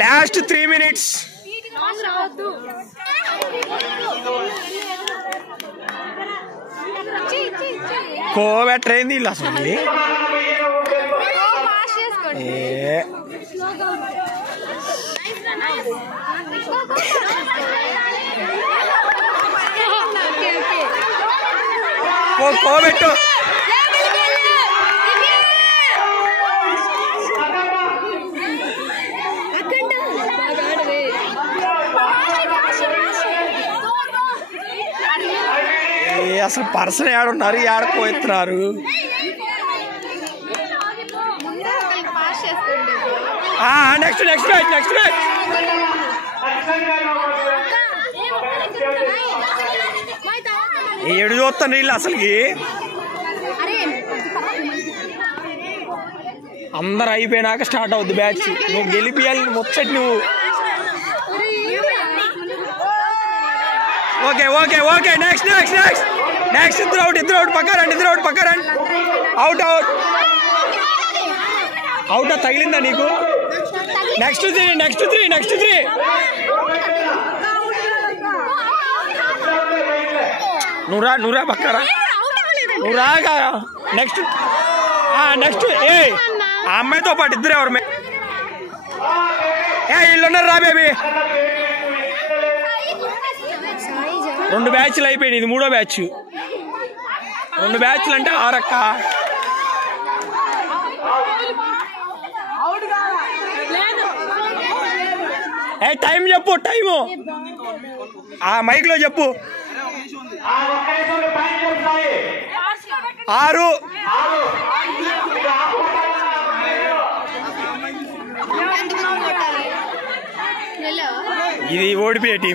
Last 3 minutes. కోబెటర్ ఏంది ఇల్లు అసలు కోబెట్టు అసలు పర్సన్ ఏడున్నారు ఏడపోతున్నారు next next match next match ఏడు చూస్తాను వీళ్ళు అసలుకి అందరు అయిపోయినాక స్టార్ట్ అవుద్ది బ్యాచ్ నువ్వు గెలిపియాలి ముచ్చటి నువ్వు okay okay okay next next next next ఇద్దరు అవుట్ పక్కరండి అవుట్ అవుట్ అవుట్ తగిలిందా నీకు నెక్స్ట్ త్రీ నువ్వురా పక్కరా నువ్వు రాగా నెక్స్ట్ ఏ ఆ అమ్మాయితో పాటు ఇద్దరు ఎవరు వీళ్ళున్నారు రా బేబీ 2 బ్యాచ్లు అయిపోయినాయి ఇది 3వ బ్యాచ్ 2 బ్యాచ్లు అంటే 6 అక్క టైం చెప్పు టైము ఆ మైక్ లో చెప్పు 6 ఇది ఓడిపోయే టీం